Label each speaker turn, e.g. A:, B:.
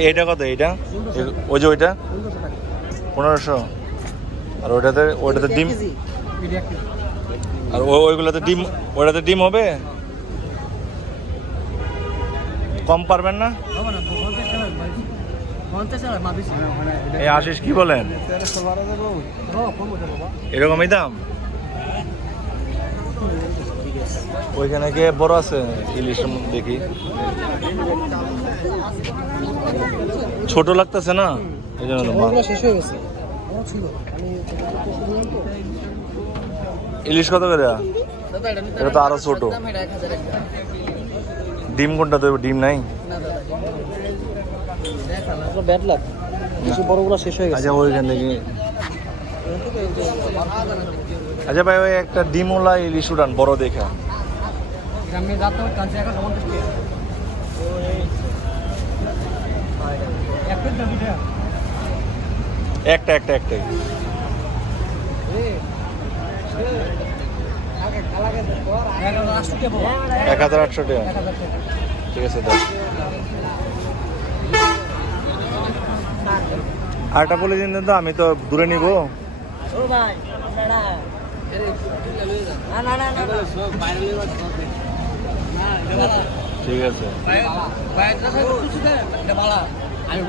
A: এইটা কত এইটা? এ- ওই যে ওইটা? পনেরোশো। আর ওইটাতে ওইটাতে ডিম আর ওই- ওইগুলোতে ডিম ওইটাতে ডিম হবে? কম পারবেন না? এই আশিস কি বলেন? এরকমই দাম? ওইখানে গিয়ে বড় আছে ইলিশের মধ্যে দেখি। ছোট লাগতেছে না? এই জন্য তো
B: শেষ হয়ে গেছে।
A: ইলিশ কত করে এটা তো আরও ছোট। ডিম কোনটা দেবো? ডিম নাই?
B: ব্যাড লাগ বড়গুলো শেষ হয়ে গেছে।
A: আচ্ছা ওইখান থেকে। আচ্ছা ভাই ওই একটা ডিমওলা ইলিশ উড়ান বড় দেখা। একটা একটা একটাই এক হাজার আটশো টাকা। ঠিক আছে, দাও। আরেকটা বলে দিন তো আমি তো দূরে নিব। ঠিক আছে।
B: আমি